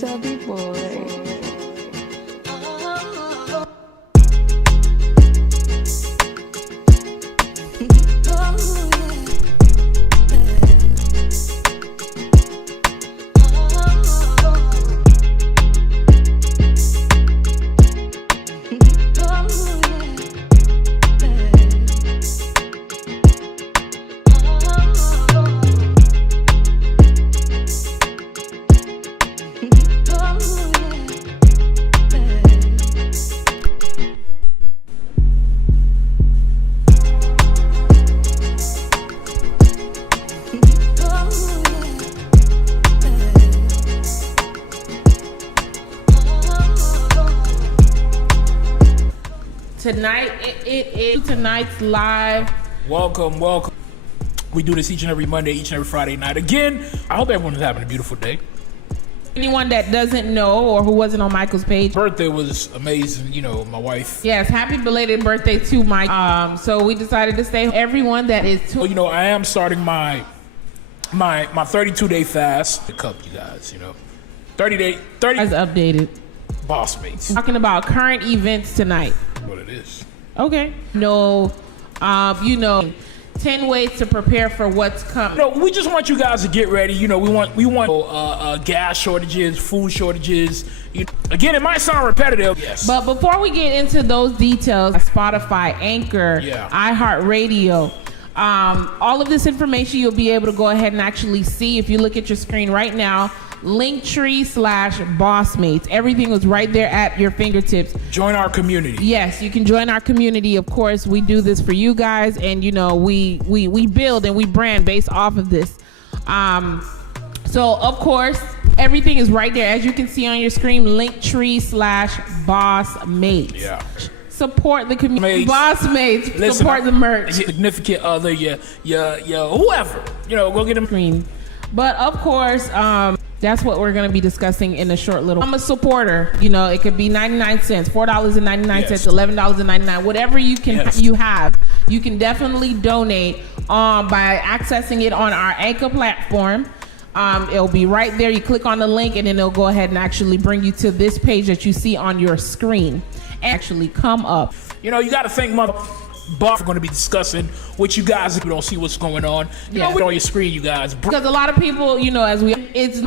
Chubby boy. Tonight, it is tonight's live. Welcome. We do this each and every Monday, each and every Friday night. Again, I hope everyone is having a beautiful day. Anyone that doesn't know or who wasn't on Michael's page, Birthday was amazing, you know, my wife. Yes, happy belated birthday to Mike. So we decided to stay. Everyone that is Well, you know, I am starting my 32-day fast. A cup, you guys, you know. 30 as updated. BossMates. Talking about current events tonight. What it is. Okay. No, 10 ways to prepare for what's coming. No, we just want you guys to get ready. You know, we want gas shortages, food shortages. Again, it might sound repetitive. Yes. But before we get into those details, Spotify, Anchor, iHeartRadio, all of this information you'll be able to go ahead and actually see if you look at your screen right now. Linktr.ee/BossMates. Everything was right there at your fingertips. Join our community. Yes, you can join our community. Of course, we do this for you guys, and you know we build and we brand based off of this. So of course, everything is right there as you can see on your screen. Linktree/BossMates. Yeah. Support the community. BossMates. Listen, support the merch. Significant other, whoever. You know, go get them. Screen. But of course, That's what we're going to be discussing in a short little. I'm a supporter. You know, it could be 99 cents, $4.99, Yes. $11.99, whatever you can Yes. you have. You can definitely donate by accessing it on our Anchor platform. It'll be right there. You click on the link, and then it'll go ahead and actually bring you to this page that you see on your screen. Actually, come up. You know, you got to think, mother. Boss, we're going to be discussing with you guys if you don't see what's going on. You know, on your screen, you guys. Because a lot of people, you know,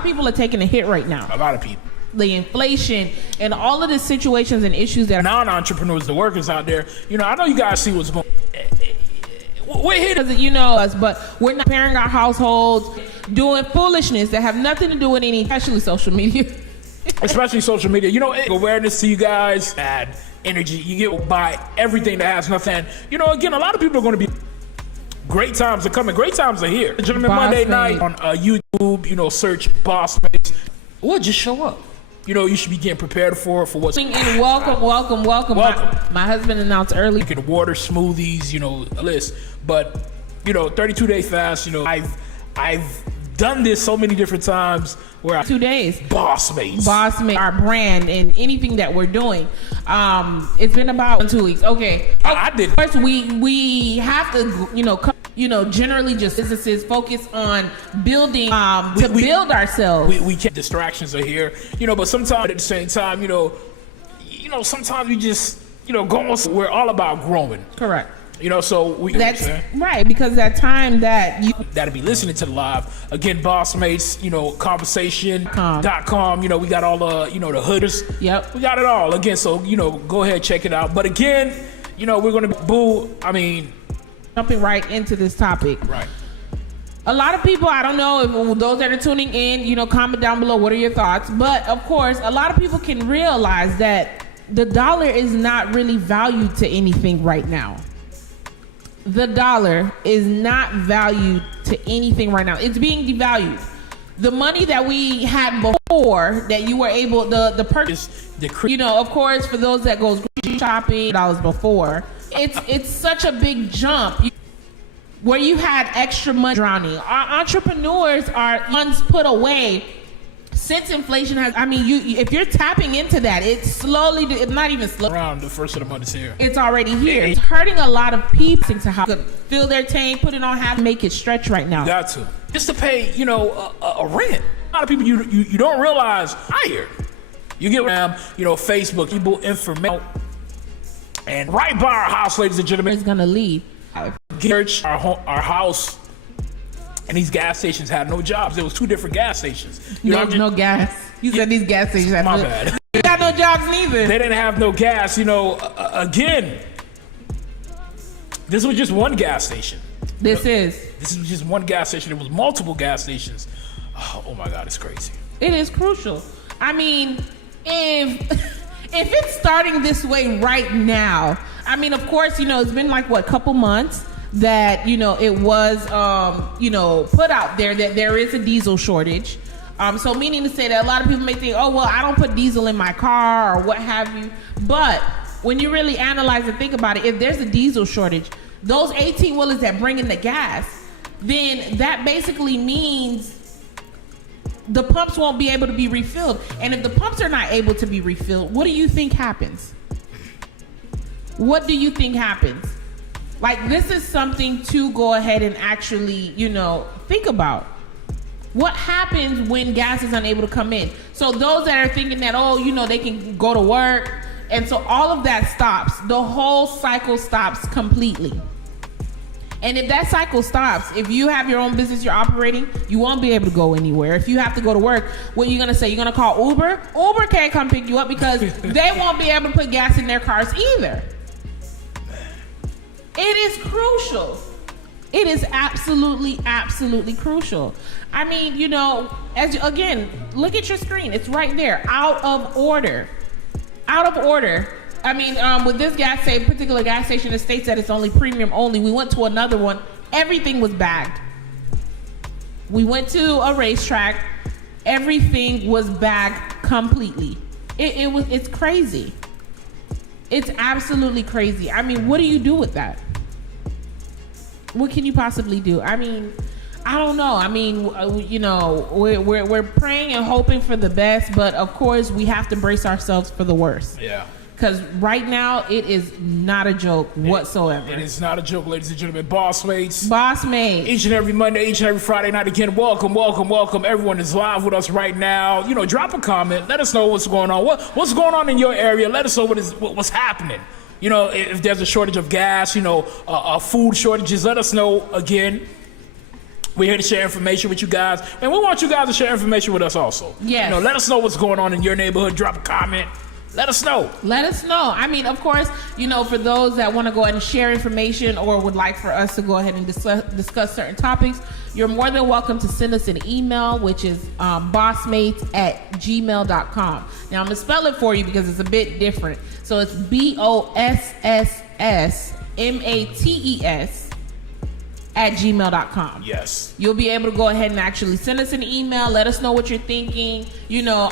people are taking a hit right now. A lot of people. The inflation and all of the situations and issues that are non-entrepreneurs, the workers out there. You know, I know you guys see what's going. We're here to, you know us, but we're not preparing our households, doing foolishness that have nothing to do with any, especially social media. Especially social media. You know, awareness to you guys, add energy. You get by everything that has nothing. You know, again, a lot of people are going to be. Great times are coming. Great times are here. Gentlemen, Monday night on YouTube. You know, search BossMates. Or just show up. You know, you should be getting prepared for what's. And welcome. My husband announced early. You can water, smoothies, you know, a list. But, you know, 32-day fast. You know, I've done this so many different times where 2 days. BossMates, our brand and anything that we're doing. It's been about 2 weeks. Okay, I did. First, we have to, you know, generally just businesses focus on building build ourselves. We can't. Distractions are here, you know. But sometimes at the same time, you know, sometimes we just, you know, we're all about growing. Correct. You know, so that's right, because that time that you that'll be listening to the live again, BossMates, you know, conversation.com. You know, we got all the, you know, the hooders. Yep, we got it all again. So, you know, go ahead, check it out. But again, you know, we're gonna jumping right into this topic. Right. A lot of people, I don't know if those that are tuning in, you know, comment down below. What are your thoughts? But of course, a lot of people can realize that the dollar is not really valued to anything right now. The dollar is not valued to anything right now. It's being devalued. The money that we had before, that you were able, the purchase, you know, of course, for those that goes grocery shopping, dollars before, it's such a big jump where you had extra money drowning. Our entrepreneurs are funds put away. Since inflation has, if you're tapping into that, it's slowly, it's not even slow. Around the first of the month is here. It's already here. It's hurting a lot of people to how to fill their tank, put it on half, make it stretch right now. You got to. Just to pay, you know, a rent. A lot of people you don't realize higher. You get you know, Facebook, people information. And right by our house, ladies and gentlemen. It's going to leave. Our house. And these gas stations had no jobs. There was 2 different gas stations. No gas. You said these gas stations had my bad. They got no jobs neither. They didn't have no gas. You know, again, this was just one gas station. This is just one gas station. It was multiple gas stations. Oh my God, it's crazy. It is crucial. I mean, if it's starting this way right now, I mean, of course, you know, it's been like, couple months that, you know, it was, you know, put out there that there is a diesel shortage. So meaning to say that a lot of people may think, oh, well, I don't put diesel in my car or what have you. But when you really analyze and think about it, if there's a diesel shortage, those 18-wheelers that bring in the gas, then that basically means the pumps won't be able to be refilled. And if the pumps are not able to be refilled, what do you think happens? What do you think happens? Like, this is something to go ahead and actually, you know, think about. What happens when gas is unable to come in? So those that are thinking that, oh, you know, they can go to work, and so all of that stops. The whole cycle stops completely. And if that cycle stops, if you have your own business you're operating, you won't be able to go anywhere. If you have to go to work, what are you going to say? You're going to call Uber? Uber can't come pick you up because they won't be able to put gas in their cars either. It is crucial. It is absolutely, absolutely crucial. I mean, you know, again, look at your screen. It's right there. Out of order. Out of order. I mean, with this particular gas station, it states that it's only premium only. We went to another one. Everything was bagged. We went to a racetrack. Everything was bagged completely. It's crazy. It's absolutely crazy. I mean, what do you do with that? What can you possibly do? I mean, I don't know. I mean, you know, we're praying and hoping for the best, but of course we have to brace ourselves for the worst. Yeah. Because right now it is not a joke whatsoever. It is not a joke, ladies and gentlemen. BossMates. BossMates. Each and every Monday, each and every Friday night. Again, welcome. Everyone is live with us right now. You know, drop a comment. Let us know what's going on. What's going on in your area? Let us know what's happening. You know, if there's a shortage of gas, you know, food shortages, let us know. Again, we're here to share information with you guys. And we want you guys to share information with us also. Yes. You know, let us know what's going on in your neighborhood. Drop a comment. Let us know. Let us know. I mean, of course, you know, for those that want to go ahead and share information or would like for us to go ahead and discuss certain topics, you're more than welcome to send us an email, which is bossmates@gmail.com. Now, I'm going to spell it for you because it's a bit different. So it's BossSSMates@gmail.com. Yes. You'll be able to go ahead and actually send us an email. Let us know what you're thinking. You know,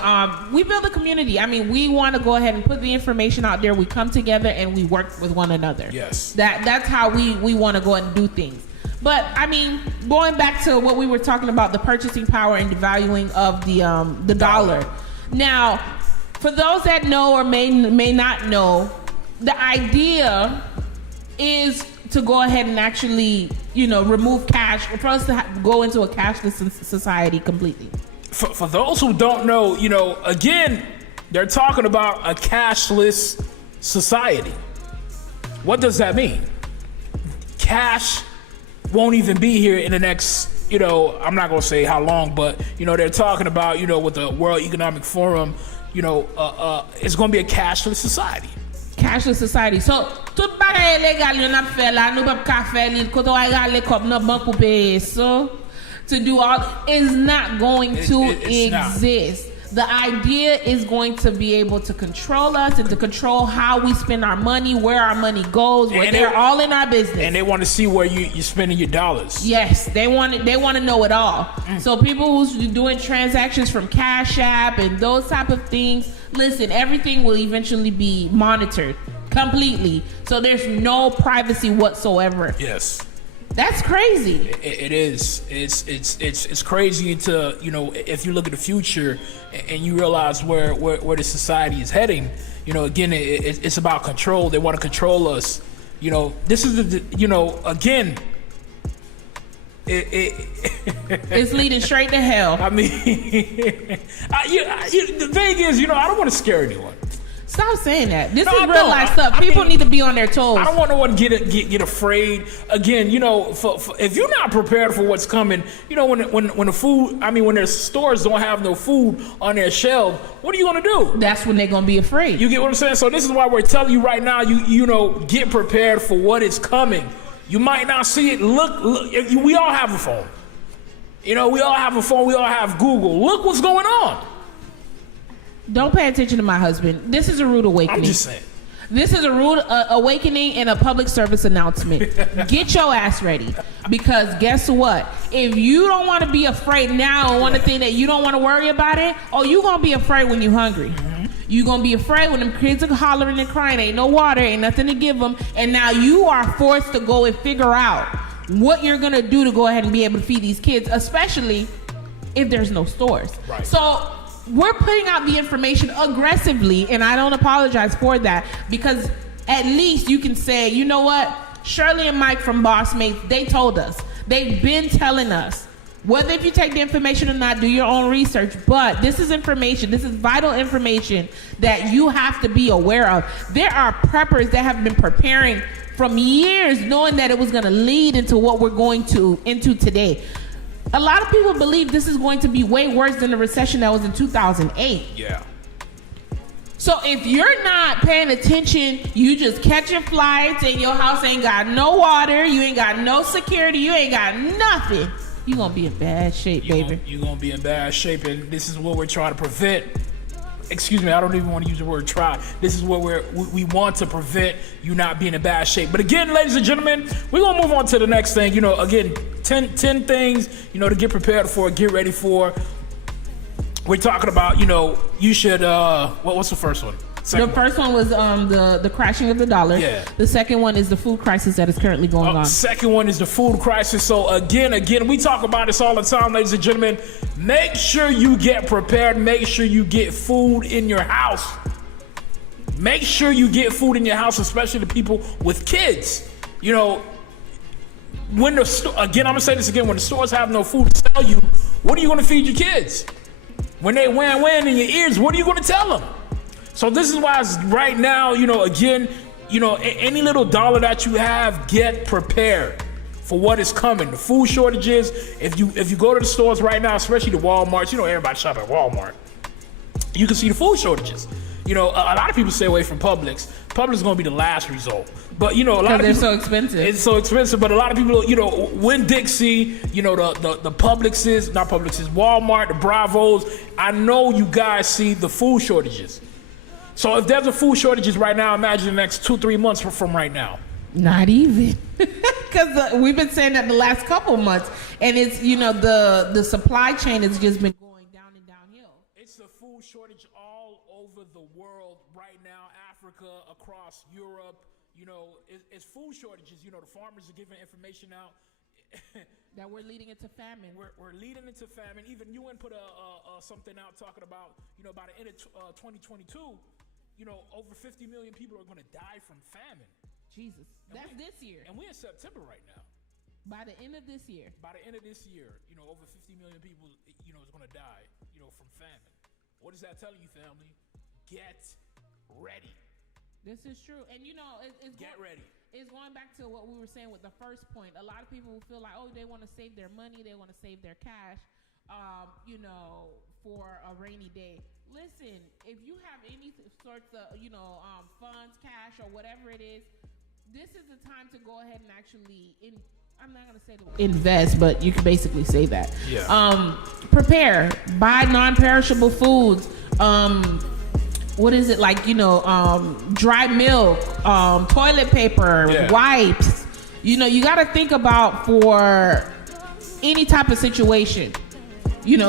we build a community. I mean, we want to go ahead and put the information out there. We come together and we work with one another. Yes. That's how we want to go ahead and do things. But I mean, going back to what we were talking about, the purchasing power and devaluing of the dollar. Now, for those that know or may not know, the idea is to go ahead and actually, you know, remove cash, for us to go into a cashless society completely. For those who don't know, you know, again, they're talking about a cashless society. What does that mean? Cash won't even be here in the next, you know, I'm not going to say how long, but, you know, they're talking about, you know, with the World Economic Forum, you know, it's going to be a cashless society. Cashless society. So, tout bagay legal yon ap fè la, nou pap ka fè li, koto ay gale kop nan bank pou peye. So, to do all is not going to exist. The idea is going to be able to control us and to control how we spend our money, where our money goes, where they're all in our business. And they want to see where you're spending your dollars. Yes, they want to know it all. So people who's doing transactions from Cash App and those type of things, listen, everything will eventually be monitored completely. So there's no privacy whatsoever. Yes. That's crazy. It is. It's crazy to, you know, if you look at the future and you realize where the society is heading. You know, again, it's about control. They want to control us. You know, this is you know, again, it's leading straight to hell. I mean, the thing is, you know, I don't want to scare anyone. Stop saying that. This is real life stuff. People need to be on their toes. I don't want no one to get afraid. Again, you know, if you're not prepared for what's coming, you know, when the food, I mean, when their stores don't have no food on their shelf, what are you gonna do? That's when they're gonna be afraid. You get what I'm saying? So this is why we're telling you right now. You know, get prepared for what is coming. You might not see it. Look, we all have a phone. You know, we all have a phone. We all have Google. Look what's going on. Don't pay attention to my husband. This is a rude awakening. I'm just saying. This is a rude awakening and a public service announcement. Get your ass ready. Because guess what? If you don't want to be afraid now and one thing that you don't want to worry about it, you're going to be afraid when you're hungry. Mm-hmm. You're going to be afraid when them kids are hollering and crying. Ain't no water, ain't nothing to give them. And now you are forced to go and figure out what you're going to do to go ahead and be able to feed these kids, especially if there's no stores. Right. So we're putting out the information aggressively, and I don't apologize for that, because at least you can say, you know what? Shirley and Mike from BossMates, they told us. They've been telling us. Whether if you take the information or not, do your own research, but this is information. This is vital information that you have to be aware of. There are preppers that have been preparing from years, knowing that it was going to lead into what we're going into today. A lot of people believe this is going to be way worse than the recession that was in 2008. Yeah. So if you're not paying attention, you just catching flights and your house ain't got no water, you ain't got no security, you ain't got nothing, you're going to be in bad shape, baby. You're going to be in bad shape, and this is what we're trying to prevent. Excuse me, I don't even want to use the word try. This is what we want to prevent you not being in bad shape. But again, ladies and gentlemen, we're going to move on to the next thing. You know, again, 10 things, you know, to get prepared for, get ready for. We're talking about, you know, you should, what's the first one? The first one was the crashing of the dollar. Yeah. The second one is the food crisis that is currently going on. Second one is the food crisis. So again, we talk about this all the time, ladies and gentlemen. Make sure you get prepared. Make sure you get food in your house. Make sure you get food in your house, especially the people with kids. You know, when I'm gonna say this again, when the stores have no food to sell you, what are you gonna feed your kids? When they wham in your ears, what are you gonna tell them? So this is why right now, again, any little dollar that you have, get prepared for what is coming. The food shortages, if you go to the stores right now, especially the Walmarts, everybody shop at Walmart, you can see the food shortages. A lot of people stay away from Publix. Publix is going to be the last result. But, a lot of people... they're so expensive. It's so expensive, but a lot of people, Winn-Dixie, the Publixes, not Publixes, Walmart, the Bravos, I know you guys see the food shortages. So if there's a food shortages right now, imagine the next 2-3 months from right now. Not even. Because we've been saying that the last couple months, and it's, the supply chain has just been going down and downhill. It's a food shortage all over the world right now, Africa, across Europe. It's food shortages. The farmers are giving information out. That we're leading into famine. We're leading into famine. Even UN put something out talking about, by the end of 2022, over 50 million people are going to die from famine. Jesus. That's this year. And we're in September right now. By the end of this year. Over 50 million people, is going to die, from famine. What is that telling you, family? Get ready. This is true. And, get ready. It's going back to what we were saying with the first point. A lot of people feel like, they want to save their money. They want to save their cash, for a rainy day. Listen, if you have any sorts of, funds, cash, or whatever it is, this is the time to go ahead and actually, I'm not going to say invest, but you can basically say that. Yeah. Prepare, buy non-perishable foods. What is it like, dry milk, toilet paper, wipes. You got to think about for any type of situation.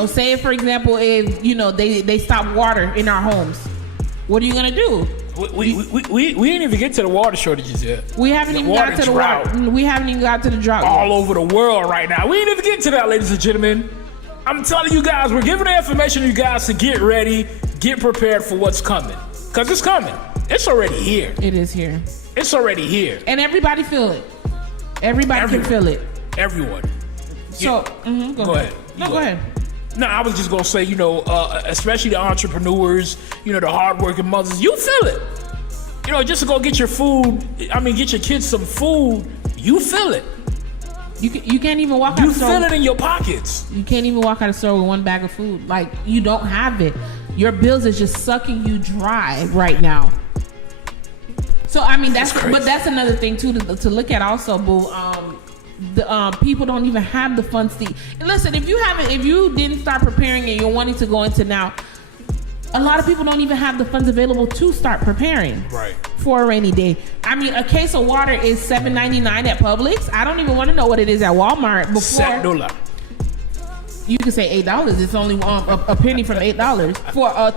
Say for example, if, they stop water in our homes, what are you going to do? We didn't even get to the water shortages yet. We haven't even got to the water. We haven't even got to the drought all over the world right now. We didn't even get to that, ladies and gentlemen. I'm telling you guys, we're giving the information to you guys to get ready, get prepared for what's coming. Because it's coming. It's already here. It is here. It's already here. And everybody feel it. Everybody can feel it. Everyone. So, go ahead. Go ahead. No, I was just going to say, especially the entrepreneurs, the hardworking mothers, you feel it. Just to go get your food, get your kids some food, you feel it. You can't even walk out of the store. You feel it in your pockets. You can't even walk out of the store with one bag of food. Like, you don't have it. Your bills is just sucking you dry right now. So, that's another thing, too, to look at also, boo. People don't even have the funds to eat. And listen, if you didn't start preparing and you're wanting to go into now, a lot of people don't even have the funds available to start preparing for a rainy day. A case of water is $7.99 at Publix. I don't even want to know what it is at Walmart. $7. You can say $8. It's only a penny from $8 for a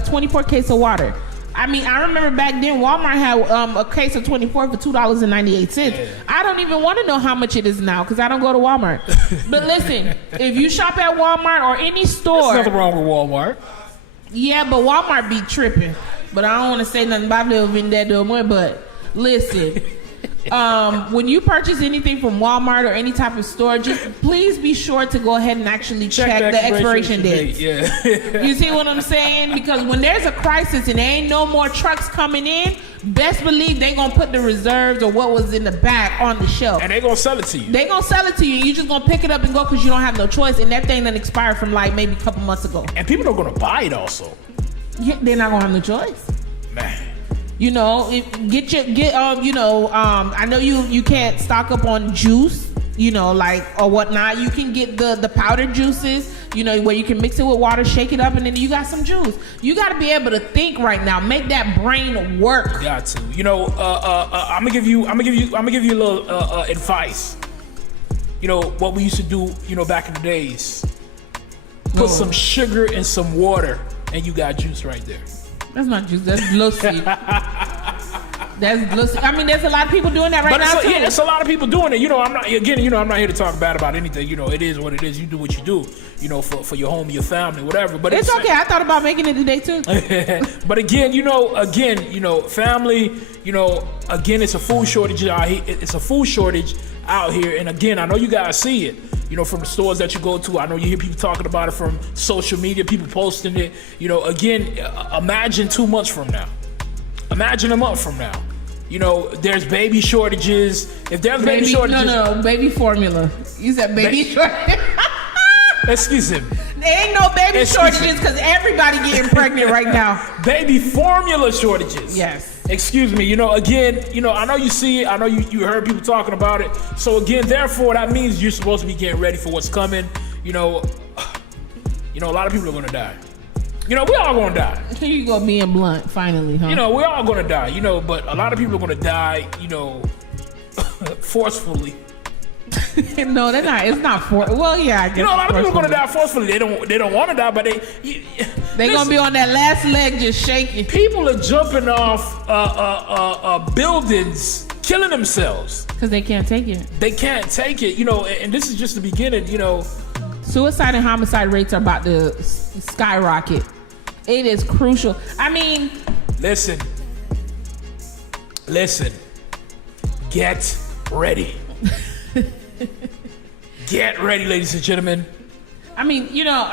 24 case of water. I remember back then Walmart had a case of 24 for $2.98. Yeah. I don't even want to know how much it is now because I don't go to Walmart. But listen, if you shop at Walmart or any store, there's nothing wrong with Walmart. Yeah, but Walmart be tripping. But I don't want to say nothing about little vendetta more. But listen, when you purchase anything from Walmart or any type of store, just please be sure to go ahead and actually check the expiration date. Yeah. You see what I'm saying? Because when there's a crisis and there ain't no more trucks coming in, best believe they gonna put the reserves or what was in the back on the shelf. And they gonna sell it to you. They gonna sell it to you. You just gonna pick it up and go because you don't have no choice. And that thing done expired from like maybe a couple months ago. And people are gonna buy it also. Yeah, they're not gonna have no choice. Man. I know you can't stock up on juice, or whatnot. You can get the powdered juices, where you can mix it with water, shake it up, and then you got some juice. You got to be able to think right now, make that brain work. You got to. I'm gonna give you a little advice. What we used to do, back in the days. Put some sugar in some water, and you got juice right there. That's not juice. That's Lucy. That's Lucy. I mean, there's a lot of people doing that right now too. Yeah, it's a lot of people doing it. You know, I'm not here to talk bad about anything. You know, it is what it is. You do what you do. You know, for your home, your family, whatever. But it's okay. I thought about making it today too. But again, family. You know, again, it's a food shortage out here. It's a food shortage out here. And again, I know you guys see it. You know, from the stores that you go to. I know you hear people talking about it from social media. People posting it. You know, again, imagine 2 months from now. Imagine a month from now. You know, there's baby shortages. If there's baby shortages... No, baby formula. You said baby shortages. Excuse me. There ain't no baby shortages because everybody getting pregnant right now. Baby formula shortages. Yes. Excuse me. You know, again, you know, I know you see it. I know you heard people talking about it. So again, therefore, that means you're supposed to be getting ready for what's coming. You know, a lot of people are going to die. You know, we all gonna die. Here you go being blunt, finally, huh? You know, we're all gonna die, you know, but a lot of people are gonna die, you know, forcefully. No, they're not. It's not well, yeah, I guess. You know, a lot of people are gonna die forcefully. They don't want to die, but they gonna be on that last leg just shaking. People are jumping off buildings, killing themselves. Because they can't take it. They can't take it, you know, and this is just the beginning, you know. Suicide and homicide rates are about to skyrocket. It is crucial. I mean... Listen. Get ready. Get ready, ladies and gentlemen. I mean, you know,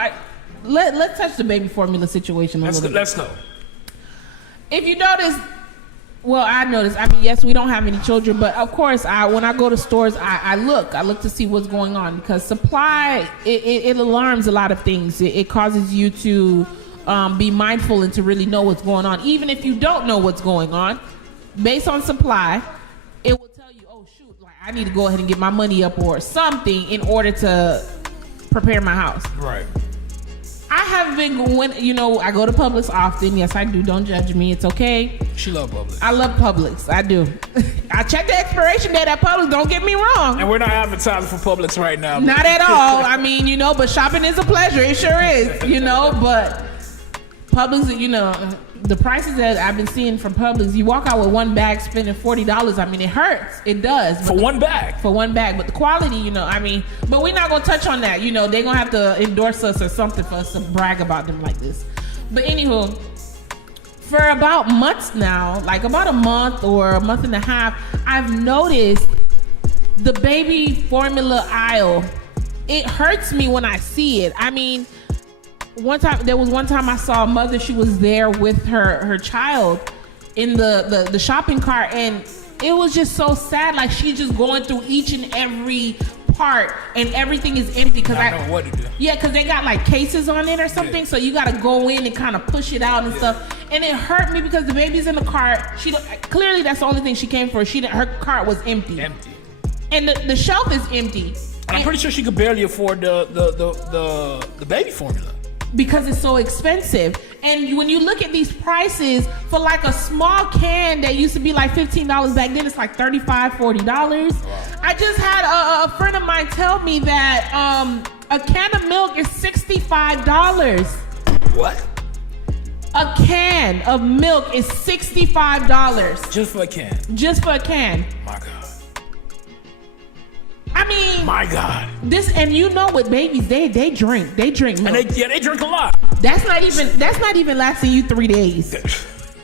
let's touch the baby formula situation a little bit. Let's go. If you notice... Well, I noticed. I mean, yes, we don't have any children, but of course, when I go to stores, I look to see what's going on because supply it alarms a lot of things. It causes you to be mindful and to really know what's going on, even if you don't know what's going on. Based on supply, it will tell you, oh shoot, like I need to go ahead and get my money up or something in order to prepare my house. Right. I have been going, you know, I go to Publix often. Yes, I do. Don't judge me. It's okay. She love Publix. I love Publix. I do. I check the expiration date at Publix. Don't get me wrong. And we're not advertising for Publix right now. Not at all. I mean, you know, but shopping is a pleasure. It sure is, you know, but Publix, you know, the prices that I've been seeing from Publix, you walk out with one bag spending $40. I mean, it hurts. It does. For one bag. For one bag. But the quality, you know, I mean, but we're not going to touch on that. You know, they're going to have to endorse us or something for us to brag about them like this. But anywho, for about months now, like about a month or a month and a half, I've noticed the baby formula aisle. It hurts me when I see it. I mean, there was one time I saw a mother, she was there with her child in the shopping cart, and it was just so sad. Like she's just going through each and every part and everything is empty because I don't know what to do. Yeah, because they got like cases on it or something, yeah. So you got to go in and kind of push it out and stuff. And it hurt me because the baby's in the cart. Clearly that's the only thing she came for. Her cart was empty. And the shelf is empty. And I'm pretty sure she could barely afford the baby formula. Because it's so expensive. And when you look at these prices for like a small can that used to be like $15 back then, it's like $35, $40. Wow. I just had a friend of mine tell me that a can of milk is $65. What? A can of milk is $65. Just for a can? Just for a can. My God. I mean, my God. And you know, with babies, they drink milk. And they drink a lot. That's not even lasting you 3 days.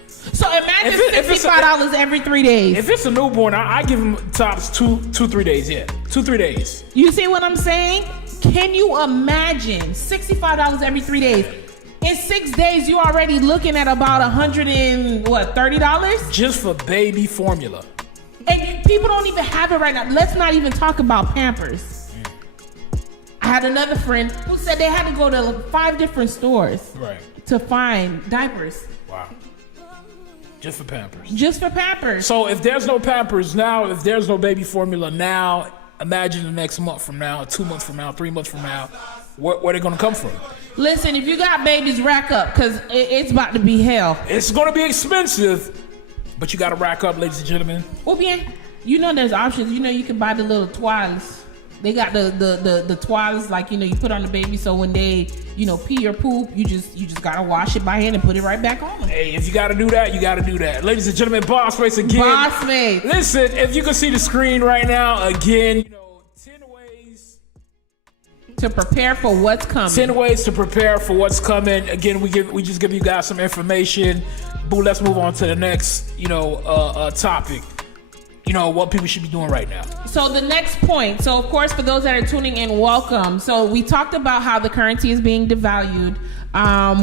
So imagine $65 every 3 days. If it's a newborn, I give them tops 2-3 days. Yeah, 2-3 days. You see what I'm saying? Can you imagine $65 every 3 days? In 6 days, you're already looking at about $130? Just for baby formula. And people don't even have it right now. Let's not even talk about Pampers. I had another friend who said they had to go to 5 different stores to find diapers. Wow. Just for Pampers. Just for Pampers. So if there's no Pampers now, if there's no baby formula now, imagine the next month from now, 2 months from now, 3 months from now, where they going to come from? Listen, if you got babies, rack up, because it's about to be hell. It's going to be expensive. But you got to rack up, ladies and gentlemen. Well, bien, you know there's options. You know you can buy the little toiles. They got the toiles, like, you know, you put on the baby so when they, pee or poop, you just gotta wash it by hand and put it right back on. Hey, if you gotta do that, you gotta do that. Ladies and gentlemen, BossMates again. BossMates. Listen, if you can see the screen right now, again, 10 ways to prepare for what's coming. 10 ways to prepare for what's coming. Again, we just give you guys some information. Boo, let's move on to the next, topic. What people should be doing right now. So the next point. So of course, for those that are tuning in, welcome. So we talked about how the currency is being devalued.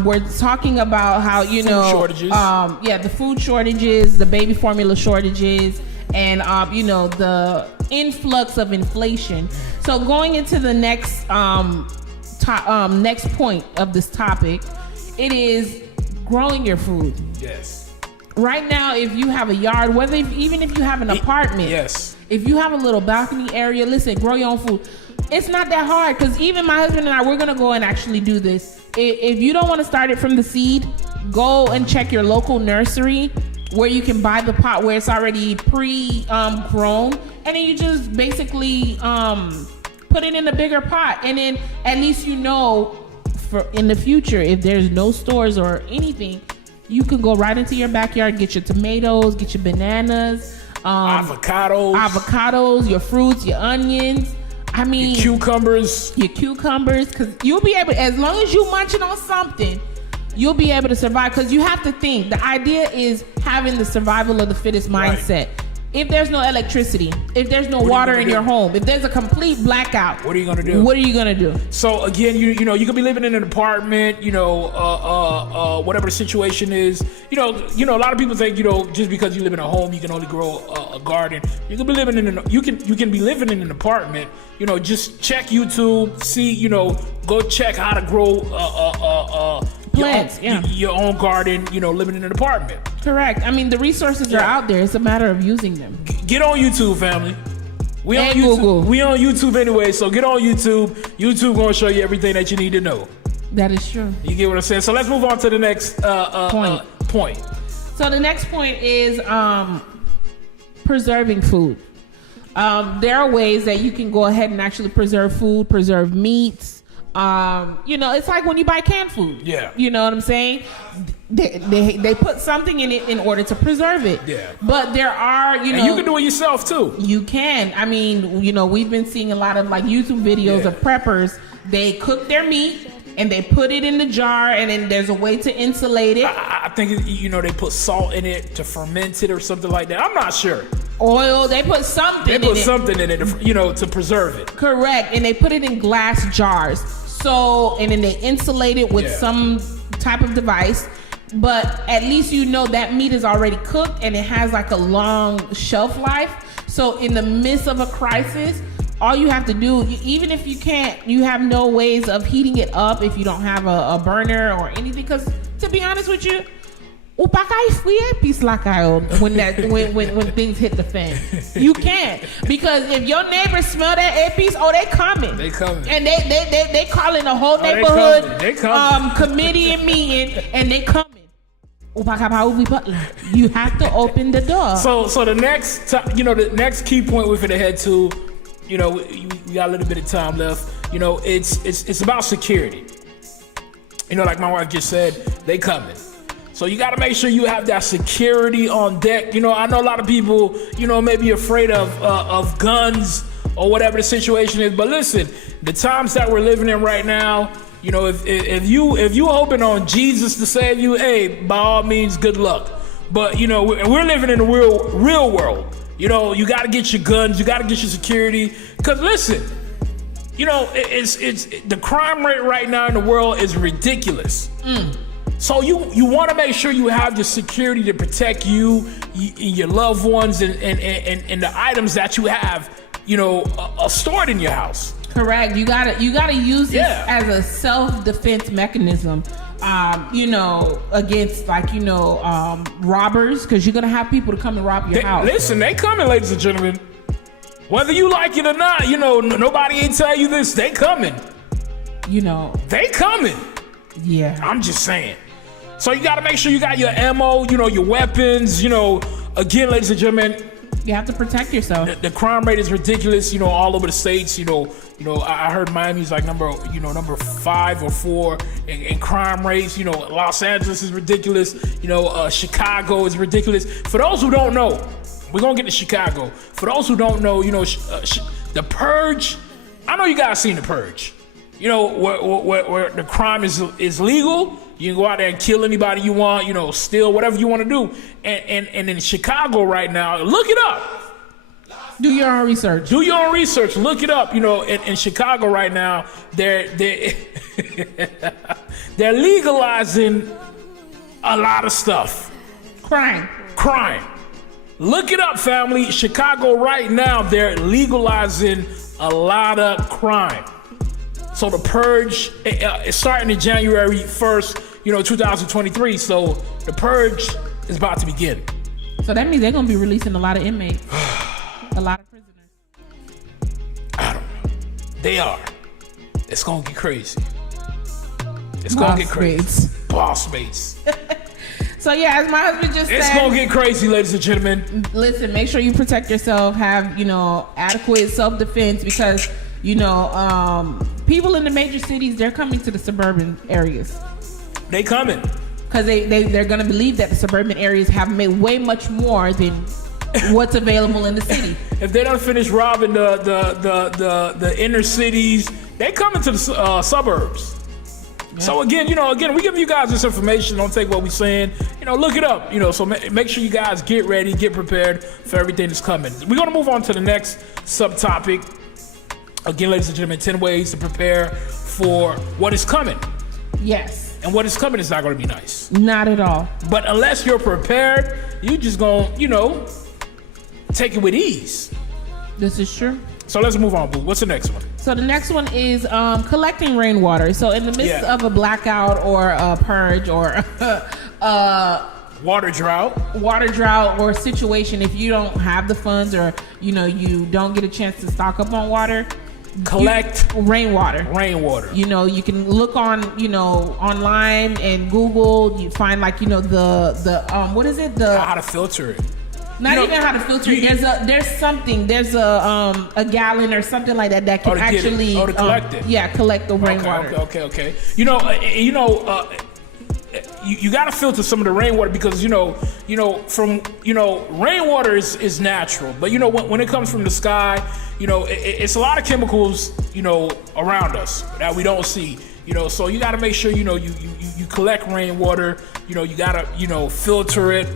We're talking about how food shortages. The food shortages, the baby formula shortages, and the influx of inflation. So going into the next next point of this topic, it is growing your food. Yes. Right now, if you have a yard, even if you have an apartment, yes. If you have a little balcony area, listen, grow your own food. It's not that hard, because even my husband and I, we're gonna go and actually do this. If you don't want to start it from the seed, go and check your local nursery where you can buy the pot where it's already grown, and then you just basically put it in a bigger pot, and then at least for in the future, if there's no stores or anything, you can go right into your backyard, get your tomatoes, get your bananas, avocados, your fruits, your onions. Your cucumbers, because you'll be able, as long as you munching on something, you'll be able to survive. Because you have to think, the idea is having the survival of the fittest mindset. Right. If there's no electricity, if there's no water in your home, if there's a complete blackout, what are you gonna do? What are you gonna do? So again, you could be living in an apartment, whatever the situation is. A lot of people think, just because you live in a home, you can only grow a garden. You can be living you can be living in an apartment. Just check YouTube, see, go check how to grow plants, your own garden, living in an apartment. Correct. The resources are out there. It's a matter of using them. Get on YouTube, family. We on YouTube. Google. We on YouTube anyway, so get on YouTube. YouTube gonna show you everything that you need to know. That is true. You get what I'm saying? So let's move on to the next point. So the next point is preserving food. There are ways that you can go ahead and actually preserve food, preserve meats. It's like when you buy canned food. Yeah. You know what I'm saying? They put something in it in order to preserve it. Yeah. But there are, and you can do it yourself too. You can. We've been seeing a lot of YouTube videos of preppers. They cook their meat and they put it in the jar, and then there's a way to insulate it. I think they put salt in it to ferment it or something like that. I'm not sure. Oil, they put something in it. They put something in it, to preserve it. Correct. And they put it in glass jars. And then they insulate it with some type of device. But at least that meat is already cooked and it has like a long shelf life. So in the midst of a crisis, all you have to do, even if you have no ways of heating it up if you don't have a burner or anything. Because to be honest with you, when things hit the fan, you can't, because if your neighbors smell that earpiece, they coming. They coming, and they calling the whole neighborhood they coming. Committee and meeting, and they coming. You have to open the door. So the next, the next key point we're gonna head to, we got a little bit of time left. It's about security. Like my wife just said, they coming. So you got to make sure you have that security on deck. I know a lot of people, may be afraid of guns or whatever the situation is. But listen, the times that we're living in right now, if you hoping on Jesus to save you, hey, by all means, good luck. But we're living in the real world. You got to get your guns, you got to get your security. Because listen, it's the crime rate right now in the world is ridiculous. So you want to make sure you have the security to protect you and your loved ones and the items that you have, stored in your house. Correct. You gotta use it as a self-defense mechanism. Against robbers, because you're gonna have people to come and rob your house. Listen, they coming, ladies and gentlemen. Whether you like it or not, nobody ain't tell you this. They coming. They coming. Yeah. I'm just saying. So you got to make sure you got your ammo, your weapons, again, ladies and gentlemen, You have to protect yourself. The crime rate is ridiculous, you know, all over the states. You know, I heard Miami's like number 5 or 4 in crime rates. You know, Los Angeles is ridiculous. You know, Chicago is ridiculous. For those who don't know, we're gonna get to Chicago. For those who don't know, you know, the Purge. I know you guys seen the Purge. You know, where the crime is legal. You can go out there and kill anybody you want, you know, steal, whatever you want to do. And in Chicago right now, look it up. Do your own research. Do your own research. Look it up. You know, in Chicago right now, they're they're legalizing a lot of stuff. Crime. Look it up, family. Chicago right now, they're legalizing a lot of crime. So the Purge is starting in January 1st, you know, 2023. So the Purge is about to begin. So that means they're going to be releasing a lot of inmates. A lot of prisoners. I don't know. They are. It's going to get crazy. It's going to get crazy. BossMates. So yeah, as my husband just said, it's going to get crazy, ladies and gentlemen. Listen, make sure you protect yourself. Have, you know, adequate self-defense because, you know, people in the major cities, they're coming to the suburban areas. They coming. Because they're going to believe that the suburban areas have made way much more than what's available in the city. If they don't finish robbing the inner cities, they coming to the suburbs. Yeah. So again, we give you guys this information. Don't take what we're saying. You know, look it up. You know, so make sure you guys get ready, get prepared for everything that's coming. We're going to move on to the next subtopic. Again, ladies and gentlemen, 10 ways to prepare for what is coming. Yes. And what is coming is not going to be nice. Not at all. But unless you're prepared, you just going to, you know, take it with ease. This is true. So let's move on, Boo. What's the next one? So the next one is collecting rainwater. So in the midst of a blackout or a purge or water drought or situation, if you don't have the funds or, you know, you don't get a chance to stock up on water, collect rainwater. You know, you can look on, you know, online and Google. You find like, you know, the what is it? How to filter it. Not even how to filter it. There's a gallon or something like that can actually to collect it. Yeah, collect the rainwater. Okay. You got to filter some of the rainwater because rainwater is natural, but you know when it comes from the sky, you know it's a lot of chemicals, you know, around us that we don't see. You know, so you got to make sure you collect rainwater. You know, you got to filter it.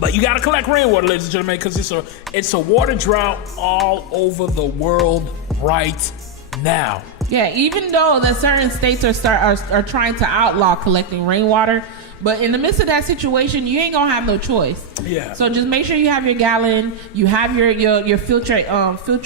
But you got to collect rainwater, ladies and gentlemen, because it's a water drought all over the world right now. Yeah, even though that certain states are trying to outlaw collecting rainwater, but in the midst of that situation, you ain't gonna have no choice. Yeah. So just make sure you have your gallon, you have your filtration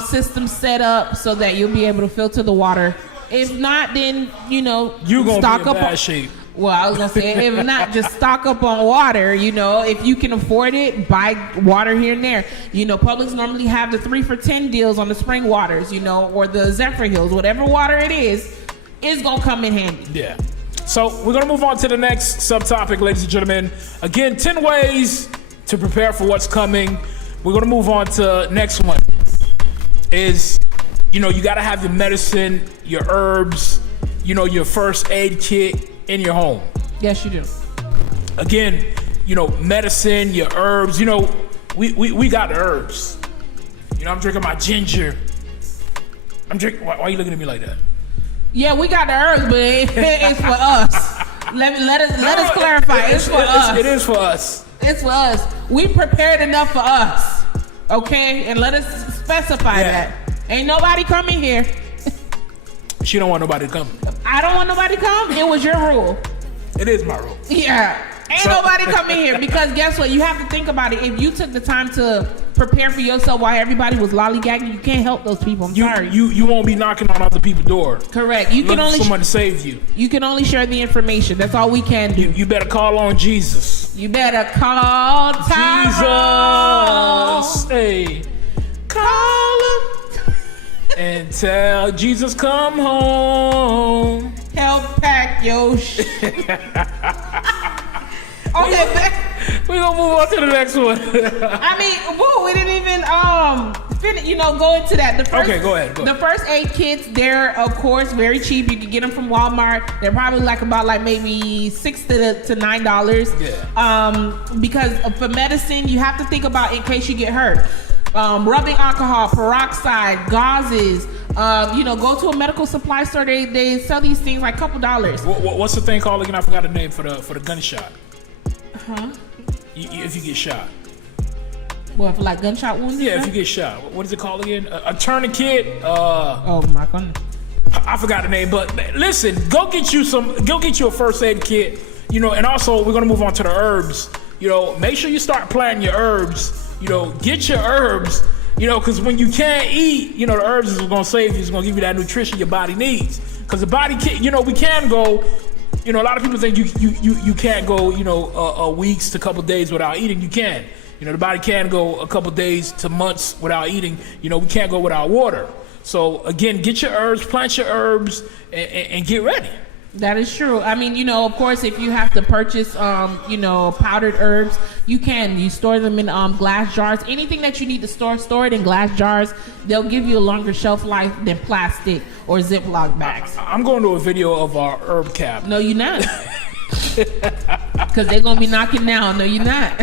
system set up so that you'll be able to filter the water. If not, then you're gonna stock be in bad shape. Well, I was going to say, if not, just stock up on water. You know, if you can afford it, buy water here and there. You know, Publix normally have the 3 for $10 deals on the spring waters, you know, or the Zephyr Hills, whatever water it is going to come in handy. Yeah. So we're going to move on to the next subtopic, ladies and gentlemen. Again, 10 ways to prepare for what's coming. We're going to move on to next one is, you know, you got to have your medicine, your herbs, you know, your first aid kit in your home. Yes, you do. Again, you know, medicine, your herbs. You know, we got the herbs. You know, I'm drinking my ginger. Why are you looking at me like that? Yeah, we got the herbs, but it's for us. Let us clarify. It's for us. It is for us. It's for us. We prepared enough for us. Okay? And let us specify that. Ain't nobody coming here. She don't want nobody to come. I don't want nobody to come. It was your rule. It is my rule. Yeah. Ain't nobody coming here because guess what? You have to think about it. If you took the time to prepare for yourself while everybody was lollygagging, you can't help those people. I'm sorry. You won't be knocking on other people's door. Correct. You can only someone to save you. You can only share the information. That's all we can do. You better call on Jesus. You better call Tyrone. Jesus. Hey. Call him. And tell Jesus come home. Help pack your shit. Okay, we We're gonna move on to the next one. I mean, woo, we didn't even go into that. Okay, go ahead. The first aid kits, they're of course very cheap. You can get them from Walmart. They're probably about maybe $6 to $9. Yeah. Because for medicine, you have to think about in case you get hurt. Rubbing alcohol, peroxide, gauzes. Go to a medical supply store. They sell these things like a couple dollars. What's the thing called again? I forgot the name for the gunshot. Huh? If you get shot. What, for like gunshot wounds? Yeah, if you get shot. What is it called again? A tourniquet. Oh my goodness. I forgot the name, but listen, go get you a first aid kit. And also we're gonna move on to the herbs. Make sure you start planting your herbs. Get your herbs. Because when you can't eat, the herbs is gonna save you. It's gonna give you that nutrition your body needs. Because the body can, we can go. A lot of people think you can't go, weeks to a couple days without eating. You can. The body can go a couple days to months without eating. We can't go without water. So again, get your herbs, plant your herbs, and get ready. That is true. I mean, of course, if you have to purchase, powdered herbs, you can. You store them in glass jars. Anything that you need to store it in glass jars. They'll give you a longer shelf life than plastic or Ziploc bags. I'm going to a video of our herb cap. No, you're not. Because they're going to be knocking down. No, you're not.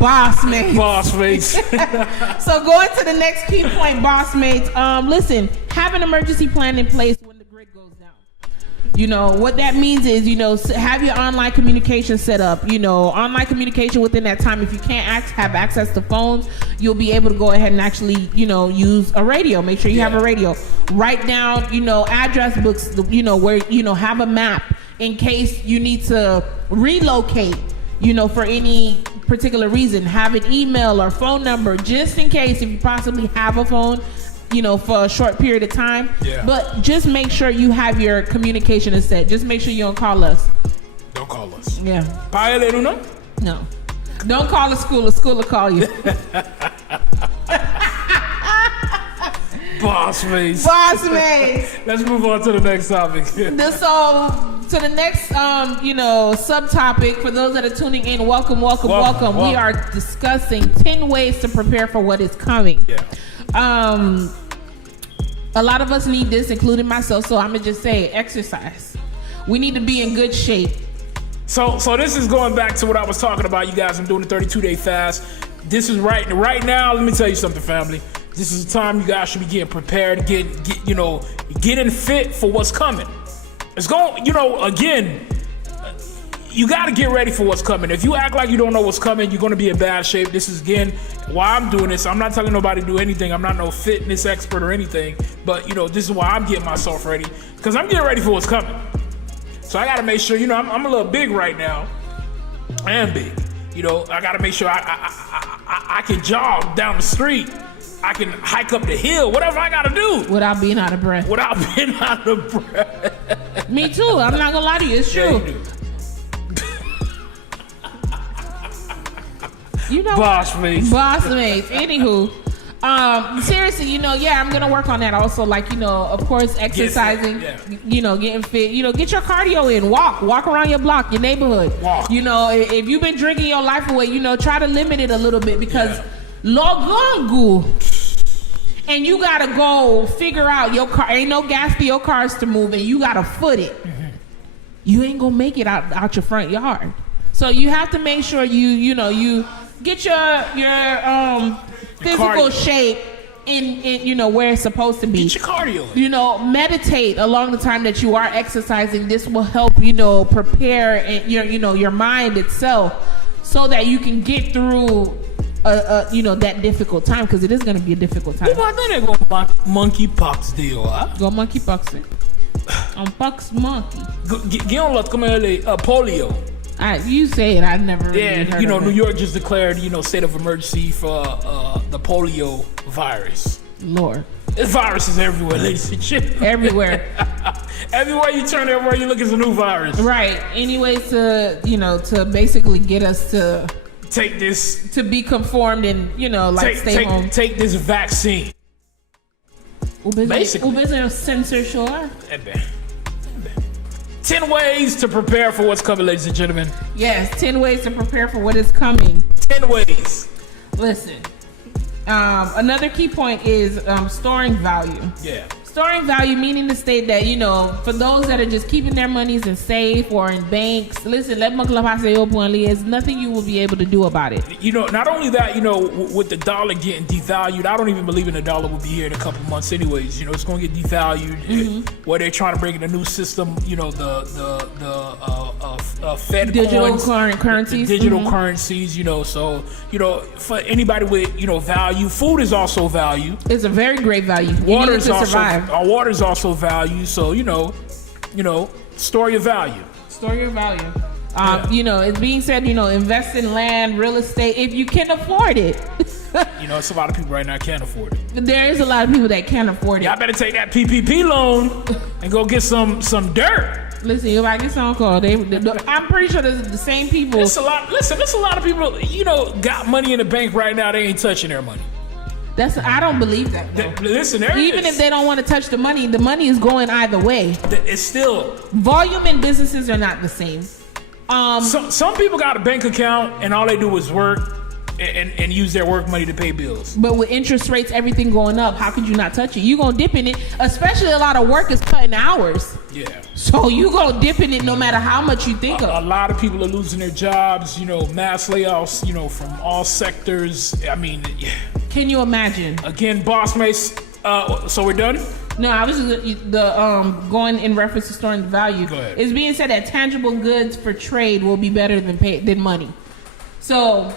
BossMates. BossMates. So going to the next key point, BossMates. Listen, have an emergency plan in place when the grid goes down. What that means is, have your online communication set up. Online communication within that time. If you can't have access to phones, you'll be able to go ahead and actually, use a radio. Make sure you have a radio. Write down, address books, where, have a map in case you need to relocate, for any particular reason. Have an email or phone number just in case if you possibly have a phone, for a short period of time. Yeah. But just make sure you have your communication is set. Just make sure you don't call us. Don't call us. Yeah. No. Don't call the school. The school will call you. BossMates. Let's move on to the next topic. To the next, subtopic, for those that are tuning in, welcome. We are discussing 10 ways to prepare for what is coming. Yeah. A lot of us need this, including myself, so I'm going to just say exercise. We need to be in good shape. So this is going back to what I was talking about, you guys. I'm doing a 32-day fast. This is right now, let me tell you something, family. This is the time you guys should be getting prepared, getting fit for what's coming. It's going, again, you got to get ready for what's coming. If you act like you don't know what's coming, you're going to be in bad shape. This is, again, why I'm doing this. I'm not telling nobody to do anything. I'm not no fitness expert or anything. But, this is why I'm getting myself ready. Because I'm getting ready for what's coming. So I got to make sure, I'm a little big right now. I am big. I got to make sure I can jog down the street. I can hike up the hill, whatever I gotta do. Without being out of breath. Me too. I'm not gonna lie to you. It's true. You do. BossMates. Anywho, seriously, I'm gonna work on that also. Of course, exercising. Getting fit. Get your cardio in. Walk around your block, your neighborhood. Walk. If you've been drinking your life away, try to limit it a little bit because. Yeah. Logongu. And you gotta go figure out your car. Ain't no gas for your cars to move, and you gotta foot it. Mm-hmm. You ain't gonna make it out your front yard. So you have to make sure you get your physical shape in where it's supposed to be. Get your cardio. Meditate along the time that you are exercising. This will help prepare your mind itself so that you can get through. That difficult time, because it is going to be a difficult time. Go monkeypox deal, Go monkeypox. Pox monkey. Get on polio. You say it. I never. Yeah, heard of New it. York just declared state of emergency for the polio virus. Lord, this virus is everywhere, ladies and gentlemen. Everywhere. Everywhere you turn, everywhere you look, is a new virus. Right. Anyways, to basically get us to. Take this to be conformed and stay home. Take this vaccine. Basically, censorship. 10 ways to prepare for what's coming, ladies and gentlemen. Yes, 10 ways to prepare for what is coming. 10 ways. Listen, another key point is storing value. Yeah. Storing value, meaning to state that, you know, for those that are just keeping their monies in safe or in banks, listen, there's nothing you will be able to do about it. You know, not only that, you know, with the dollar getting devalued, I don't even believe in the dollar will be here in a couple months anyways. You know, it's going to get devalued. Where they're trying to bring in a new system, you know, the Fed digital coins, currencies. Digital currencies, you know, so, you know, for anybody with, you know, value, food is also value. It's a very great value. Water is also survive. Our water is also value, so you know, store your value. Store your value. You know, it's being said, you know, invest in land, real estate if you can afford it. You know, it's a lot of people right now can't afford it. There is a lot of people that can't afford it. Y'all better take that PPP loan and go get some dirt. Listen, if I get some call, I'm pretty sure there's the same people. It's a lot. Listen, there's a lot of people, you know, got money in the bank right now. They ain't touching their money. I don't believe that. Listen, even if they don't want to touch the money is going either way. It's still volume and businesses are not the same. Some people got a bank account and all they do is work and use their work money to pay bills. But with interest rates, everything going up, how could you not touch it? You gonna dip in it, especially a lot of work is cutting hours. Yeah. So you gonna dip in it no matter how much you think of. A lot of people are losing their jobs. You know, mass layoffs. You know, from all sectors. I mean, yeah. Can you imagine? Again, BossMates. So we're done? No, I was just going in reference to storing the value. Go ahead. It's being said that tangible goods for trade will be better than money. So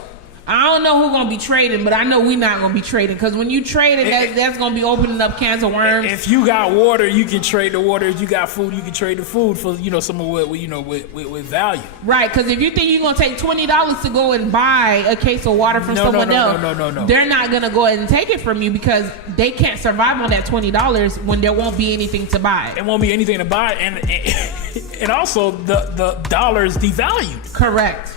I don't know who's gonna be trading, but I know we're not gonna be trading because when you trade it, that's gonna be opening up cans of worms. If you got water, you can trade the water. If you got food, you can trade the food for some with value. Right, because if you think you're gonna take $20 to go and buy a case of water from someone else, no, they're not gonna go ahead and take it from you because they can't survive on that $20 when there won't be anything to buy. There won't be anything to buy, and also the dollar is devalued. Correct.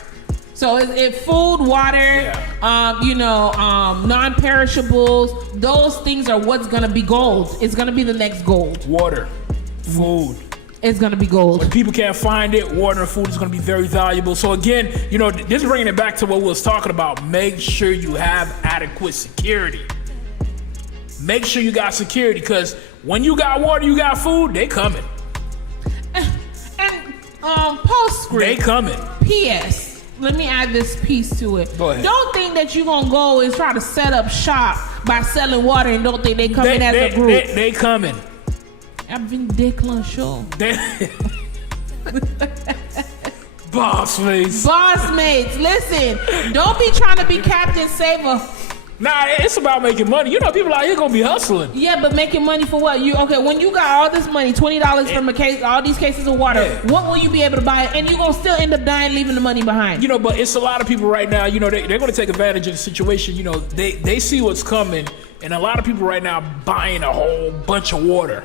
So if food, water, non-perishables, those things are what's gonna be gold. It's gonna be the next gold. Water, food. It's gonna be gold. When people can't find it, water and food is gonna be very valuable. So again, you know, this is bringing it back to what we was talking about. Make sure you have adequate security. Make sure you got security, because when you got water, you got food, they coming. And postscript. They coming. P.S. Let me add this piece to it. Go ahead. Don't think that you're going to go and try to set up shop by selling water and don't think they coming as a group. They coming. I've been déclenché. BossMates. BossMates, listen. Don't be trying to be Captain Saver. Nah, it's about making money. You know, people out here gonna be hustling. Yeah, but making money for what? When you got all this money, $20 from a case, all these cases of water, what will you be able to buy? And you're gonna still end up dying, leaving the money behind. You know, but it's a lot of people right now, you know, they're gonna take advantage of the situation. You know, they see what's coming, and a lot of people right now buying a whole bunch of water.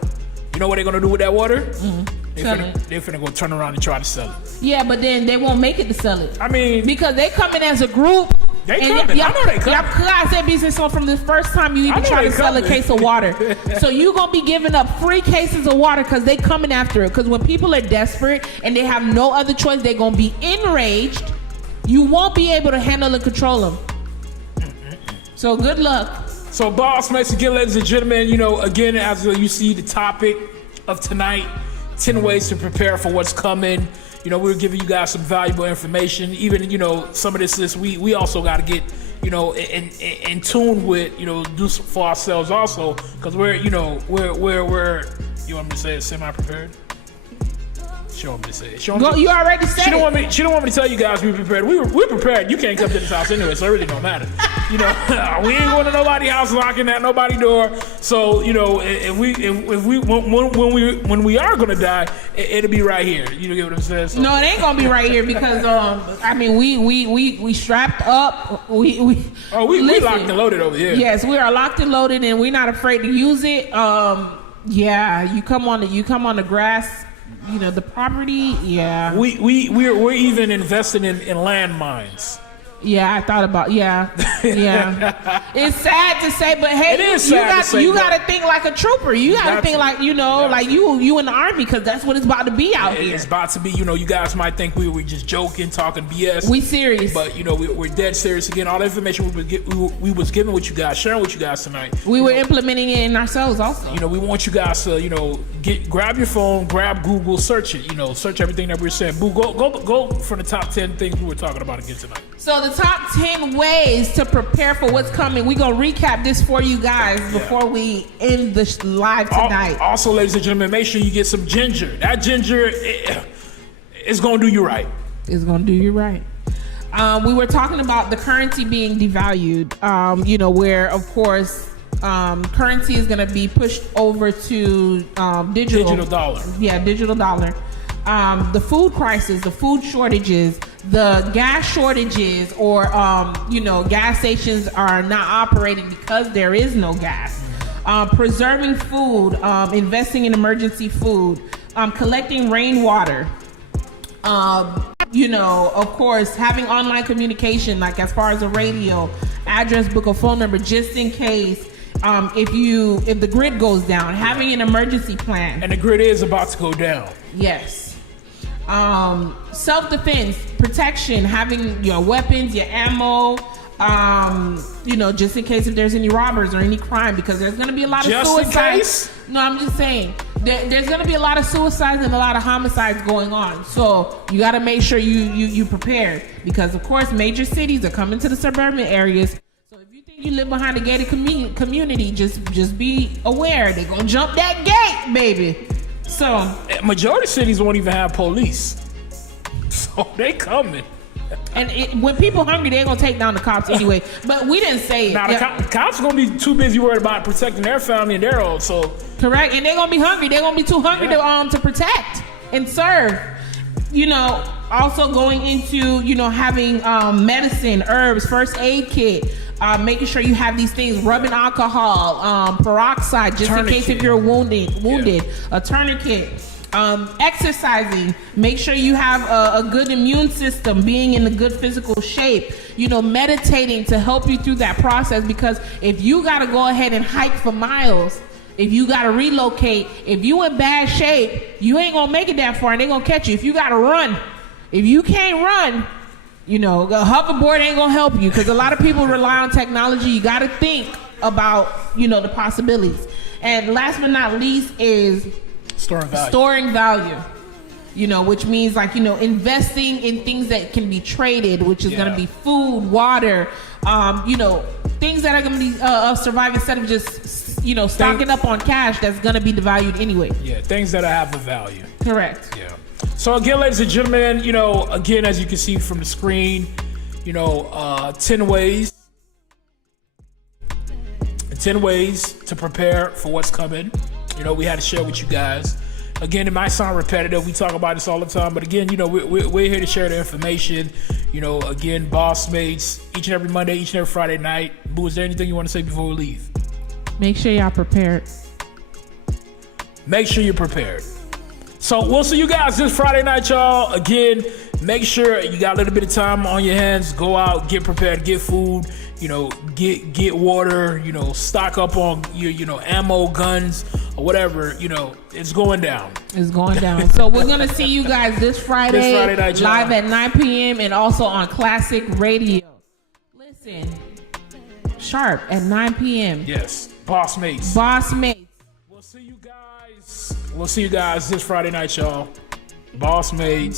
You know what they're gonna do with that water? Mm-hmm. They're finna go turn around and try to sell it. Yeah, but then they won't make it to sell it. I mean, because they coming as a group. They coming. I know they coming. Y'all said business so from the first time you even try to sell a case of water. So you gonna be giving up free cases of water because they coming after it. Because when people are desperate and they have no other choice, they're gonna be enraged. You won't be able to handle and control them. So good luck. So BossMates, again, ladies and gentlemen, you know, again, as you see the topic of tonight, 10 ways to prepare for what's coming. You know, we're giving you guys some valuable information. Even, you know, some of this we also got to get, you know, in tune with, you know, do some for ourselves also, because we're, you know, we're you want me to say it semi-prepared? She don't want me to say it. You already said it. She don't want me to tell you guys we're prepared. We're prepared. You can't come to this house anyway, so it really don't matter. You know, we ain't going to nobody's house, knocking at nobody's door. So, you know, when we are gonna die, it'll be right here. You know, get what I'm saying? So. No, it ain't gonna be right here because I mean we strapped up. We locked and loaded over here. Yes, we are locked and loaded, and we're not afraid to use it. Yeah, you come on the grass. You know, the property, yeah. We're even investing in landmines. Yeah, I thought about yeah. It's sad to say, but hey, you got to think like a trooper. You got to think like like you in the Army, because that's what it's about to be out here. It's about to be. You guys might think we were just joking, talking BS. We serious, but we're dead serious. Again, all the information we was giving with you guys, sharing with you guys tonight. We were implementing it in ourselves also. We want you guys to grab your phone, grab Google, search it. Search everything that we're saying. Boo, go for the top 10 things we were talking about again tonight. So the top 10 ways to prepare for what's coming. We're going to recap this for you guys before we end the live tonight. Also, ladies and gentlemen, make sure you get some ginger. That ginger is going to do you right. It's going to do you right. We were talking about the currency being devalued, where, of course, currency is going to be pushed over to digital dollar. Yeah, digital dollar. The food crisis, the food shortages, the gas shortages, or gas stations are not operating because there is no gas. Preserving food, investing in emergency food, collecting rainwater. Of course, having online communication, like as far as a radio, address book, or phone number, just in case. If the grid goes down, having an emergency plan. And the grid is about to go down. Yes. Self-defense, protection, having your weapons, your ammo, just in case if there's any robbers or any crime, because there's going to be a lot of suicides. No, I'm just saying there's going to be a lot of suicides and a lot of homicides going on. So you got to make sure you prepared, because of course major cities are coming to the suburban areas. So if you think you live behind a gated community, just be aware they're going to jump that gate, baby. So majority of cities won't even have police, so they coming. And when people hungry, they're gonna take down the cops anyway. But we didn't say it. Now the cops are gonna be too busy worried about protecting their family and their own. So correct, and they're gonna be hungry. They're gonna be too hungry to protect and serve. Also going into having medicine, herbs, first aid kit. Making sure you have these things, rubbing alcohol, peroxide, just in case if you're wounded, a tourniquet, exercising, make sure you have a good immune system, being in a good physical shape, meditating to help you through that process, because if you got to go ahead and hike for miles, if you got to relocate, if you in bad shape, you ain't going to make it that far and they're going to catch you. If you got to run, if you can't run, a hoverboard ain't gonna help you, because a lot of people rely on technology. You got to think about the possibilities. And last but not least is storing value. Which means investing in things that can be traded, which is gonna be food, water, things that are gonna be survive, instead of just stocking up on cash that's gonna be devalued anyway. Yeah, things that have a value. Correct. Yeah. So again, ladies and gentlemen, again, as you can see from the screen, 10 ways to prepare for what's coming. We had to share with you guys. Again, it might sound repetitive. We talk about this all the time, but again, we're here to share the information. Again, BossMates, each and every Monday, each and every Friday night. Boo, is there anything you want to say before we leave? Make sure y'all prepared. Make sure you're prepared. So we'll see you guys this Friday night, y'all. Again, make sure you got a little bit of time on your hands. Go out, get prepared, get food, get water, stock up on your, ammo, guns, or whatever. It's going down. It's going down. So we're going to see you guys this Friday night, live at 9 p.m. and also on Classic Radio. Listen, sharp at 9 p.m. Yes, BossMates. BossMates. We'll see you guys this Friday night, y'all. BossMates.